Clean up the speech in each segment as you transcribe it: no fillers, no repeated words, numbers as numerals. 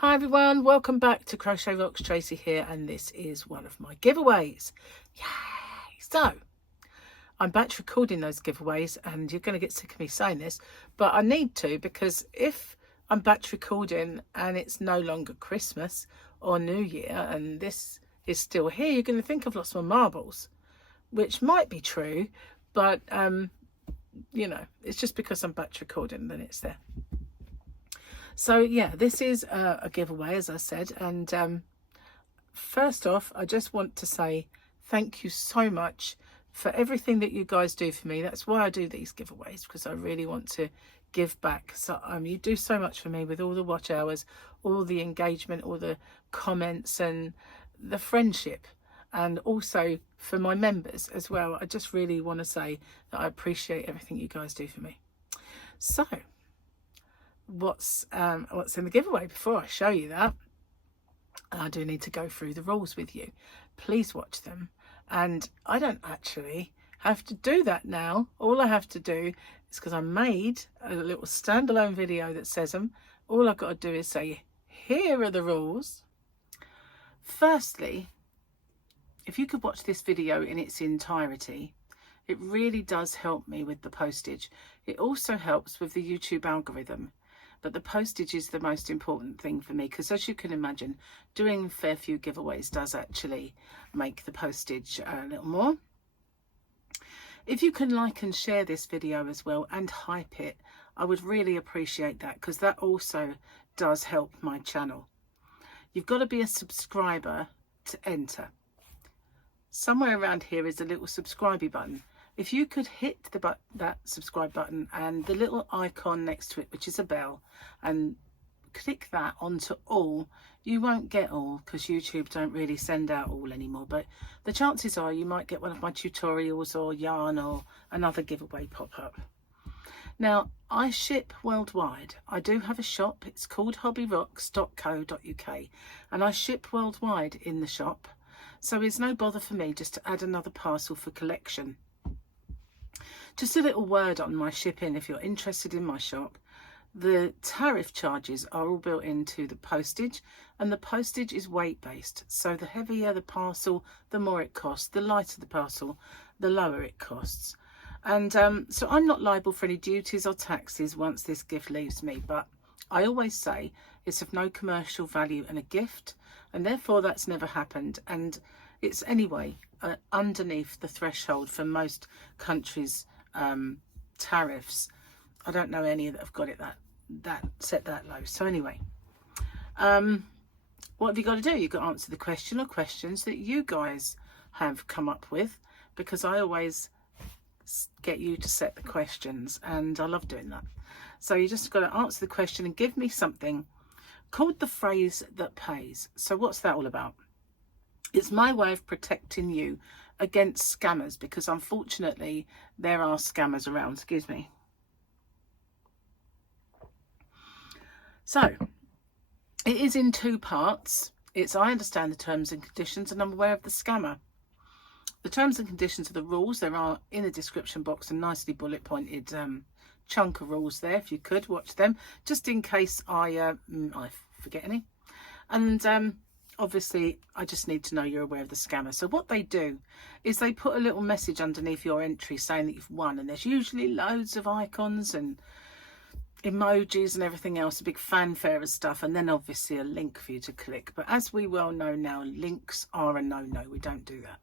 Hi everyone, welcome back to Crochet Rocks. Tracy here, and this is one of my giveaways. Yay! So I'm batch recording those giveaways, and you're going to get sick of me saying this, but I need to, because if I'm batch recording and it's no longer Christmas or New Year and this is still here, you're going to think I've lost my marbles, which might be true, but you know, it's just because I'm batch recording then it's there. So yeah, this is a giveaway, as I said, and first off, I just want to say thank you so much for everything that you guys do for me. That's why I do these giveaways, because I really want to give back. So you do so much for me with all the watch hours, all the engagement, all the comments and the friendship, and also for my members as well. I just really want to say that I appreciate everything you guys do for me. So what's in the giveaway? Before I show you that, I do need to go through the rules with you. Please watch them, and I don't actually have to do that now. All I have to do is, because I made a little standalone video that says them, all I've got to do is say, here are the rules. Firstly, if you could watch this video in its entirety, it really does help me with the postage. It also helps with the YouTube algorithm. But the postage is the most important thing for me, because as you can imagine, doing a fair few giveaways does actually make the postage a little more. If you can like and share this video as well and hype it, I would really appreciate that, because that also does help my channel. You've got to be a subscriber to enter. Somewhere around here is a little subscribe button. If you could hit that subscribe button and the little icon next to it, which is a bell, and click that onto all, you won't get all, because YouTube don't really send out all anymore, but the chances are you might get one of my tutorials or yarn or another giveaway pop up. Now, I ship worldwide. I do have a shop. It's called hobbyrocks.co.uk, and I ship worldwide in the shop, so it's no bother for me just to add another parcel for collection. Just a little word on my shipping. If you're interested in my shop, the tariff charges are all built into the postage, and the postage is weight based. So the heavier the parcel, the more it costs. The lighter the parcel, the lower it costs. And so I'm not liable for any duties or taxes once this gift leaves me. But I always say it's of no commercial value and a gift, and therefore that's never happened. And it's anyway underneath the threshold for most countries' tariffs. I don't know any that have got it that set that low. So anyway, what have you got to do? You've got to answer the question or questions that you guys have come up with, because I always get you to set the questions, and I love doing that. So you just got to answer the question and give me something called the phrase that pays. So what's that all about? It's my way of protecting you against scammers, because unfortunately there are scammers around. Excuse me. So it is in two parts. It's I understand the terms and conditions, and I'm aware of the scammer. The terms and conditions are the rules. There are in the description box a nicely bullet pointed chunk of rules there. If you could watch them, just in case I forget any. And obviously, I just need to know you're aware of the scammer. So what they do is they put a little message underneath your entry saying that you've won. And there's usually loads of icons and emojis and everything else, a big fanfare of stuff. And then obviously a link for you to click. But as we well know now, links are a no-no. We don't do that.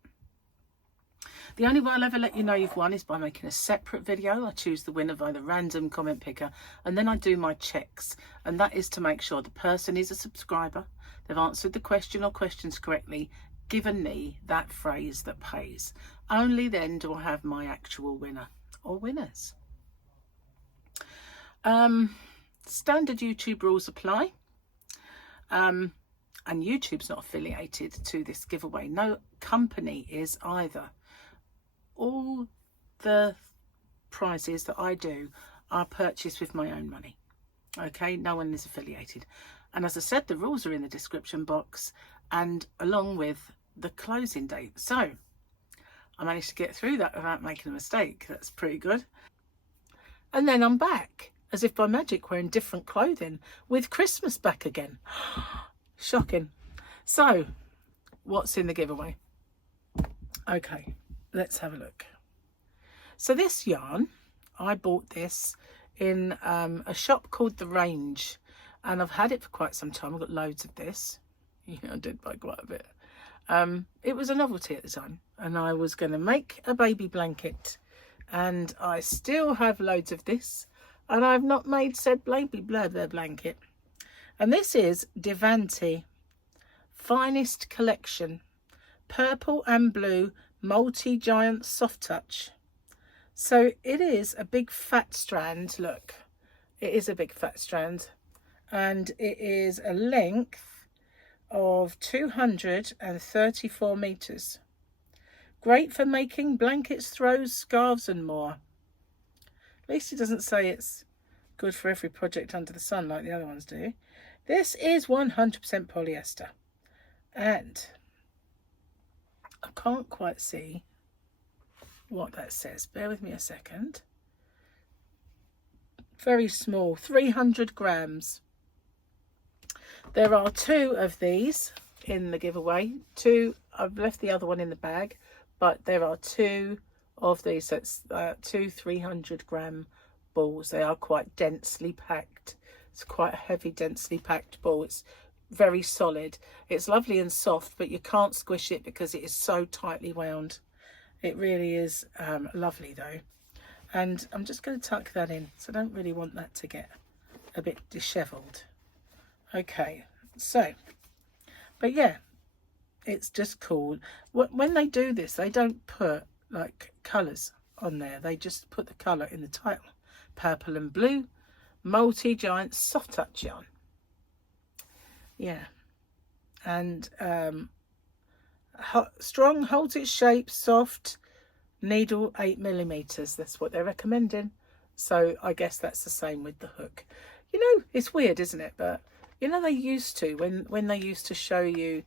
The only way I'll ever let you know you've won is by making a separate video. I choose the winner by the random comment picker, and then I do my checks. And that is to make sure the person is a subscriber, they've answered the question or questions correctly, given me that phrase that pays. Only then do I have my actual winner or winners. Standard YouTube rules apply. And YouTube's not affiliated to this giveaway. No company is either. All the prizes that I do are purchased with my own money. Okay, no one is affiliated. And as I said, the rules are in the description box, and along with the closing date. So I managed to get through that without making a mistake. That's pretty good. And then I'm back. as if by magic, wearing different clothing with Christmas back again. Shocking. So, what's in the giveaway? Okay, let's have a look. So this yarn, I bought this in a shop called The Range, and I've had it for quite some time. I've got loads of this. Yeah, I did buy quite a bit. It was a novelty at the time, and I was going to make a baby blanket, and I still have loads of this, and I've not made said baby blanket. And this is Devanti Finest Collection, purple and blue multi-giant soft touch. So it is a big fat strand. Look, it is a big fat strand, and it is a length of 234 meters. Great for making blankets, throws, scarves and more. At least it doesn't say it's good for every project under the sun like the other ones do. This is 100% polyester, and I can't quite see what that says. Bear with me a second. Very small, 300 grams. There are 2 of these in the giveaway. 2, I've left the other one in the bag, but there are 2 of these. So it's 2 300-gram balls. They are quite densely packed. It's quite a heavy, densely packed ball. It's very solid. It's lovely and soft, but you can't squish it because it is so tightly wound. It really is lovely though. And I'm just going to tuck that in, so I don't really want that to get a bit dishevelled. Okay, so, but yeah, it's just cool. When they do this, they don't put like colours on there. They just put the colour in the title. Purple and blue, multi-giant soft touch yarn. Yeah, and strong, holds its shape, soft, needle 8mm. That's what they're recommending. So I guess that's the same with the hook. You know, it's weird, isn't it? But you know, they used to, when they used to show you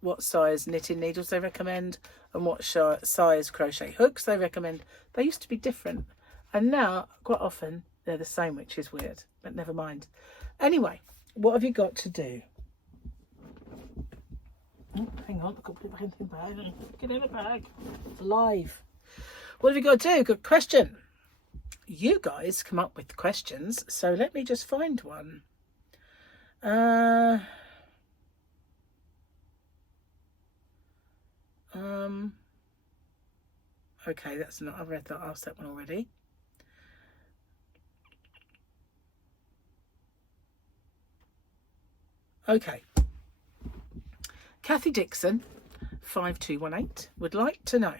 what size knitting needles they recommend and what size crochet hooks they recommend, they used to be different, and now quite often they're the same, which is weird, but never mind. Anyway, what have you got to do? Oh, hang on, I've got to put it back into the bag. Get in the bag. It's alive. What have you got to do? Good question. You guys come up with questions, so let me just find one. Okay, that's not, I've read that, asked that one already. Okay. Kathy Dixon, 5218, would like to know,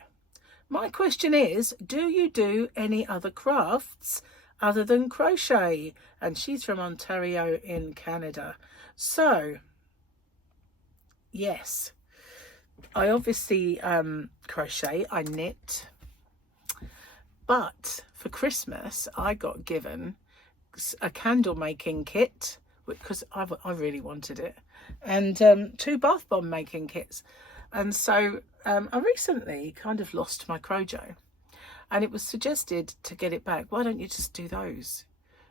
my question is, do you do any other crafts other than crochet? And she's from Ontario in Canada. So, yes, I obviously crochet, I knit, but for Christmas I got given a candle making kit because I really wanted it, and 2 bath bomb making kits. And so I recently kind of lost my Crojo, and it was suggested to get it back. Why don't you just do those?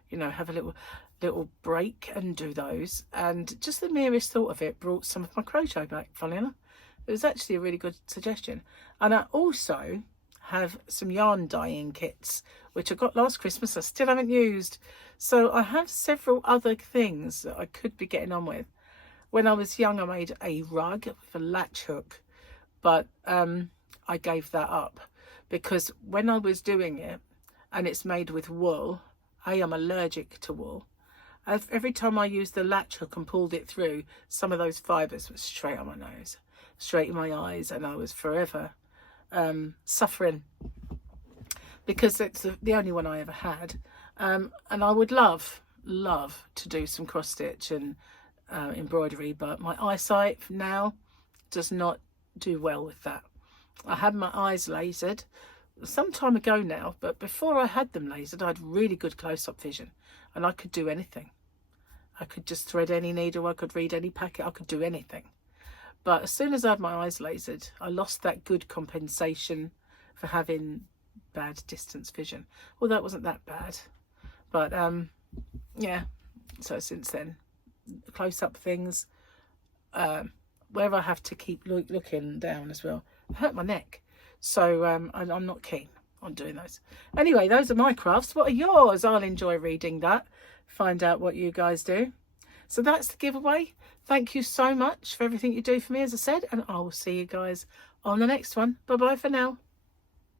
You know, have a little break and do those. And just the merest thought of it brought some of my Crojo back, funny enough. It was actually a really good suggestion. And I also have some yarn dyeing kits, which I got last Christmas, I still haven't used. So I have several other things that I could be getting on with. When I was young, I made a rug with a latch hook, but I gave that up because when I was doing it, and it's made with wool, I'm allergic to wool. Every time I used the latch hook and pulled it through, some of those fibres were straight on my nose, straight in my eyes, and I was forever suffering because it's the only one I ever had. And I would love to do some cross stitch and embroidery, but my eyesight now does not do well with that. I had my eyes lasered some time ago now, but before I had them lasered, I had really good close-up vision, and I could do anything. I could just thread any needle, I could read any packet, I could do anything. But as soon as I had my eyes lasered, I lost that good compensation for having bad distance vision. Well, that wasn't that bad, But yeah, so since then, close-up things, where I have to keep looking down as well, I hurt my neck. So I'm not keen on doing those. Anyway, those are my crafts. What are yours? I'll enjoy reading that, find out what you guys do. So that's the giveaway. Thank you so much for everything you do for me, as I said, and I will see you guys on the next one. Bye bye for now.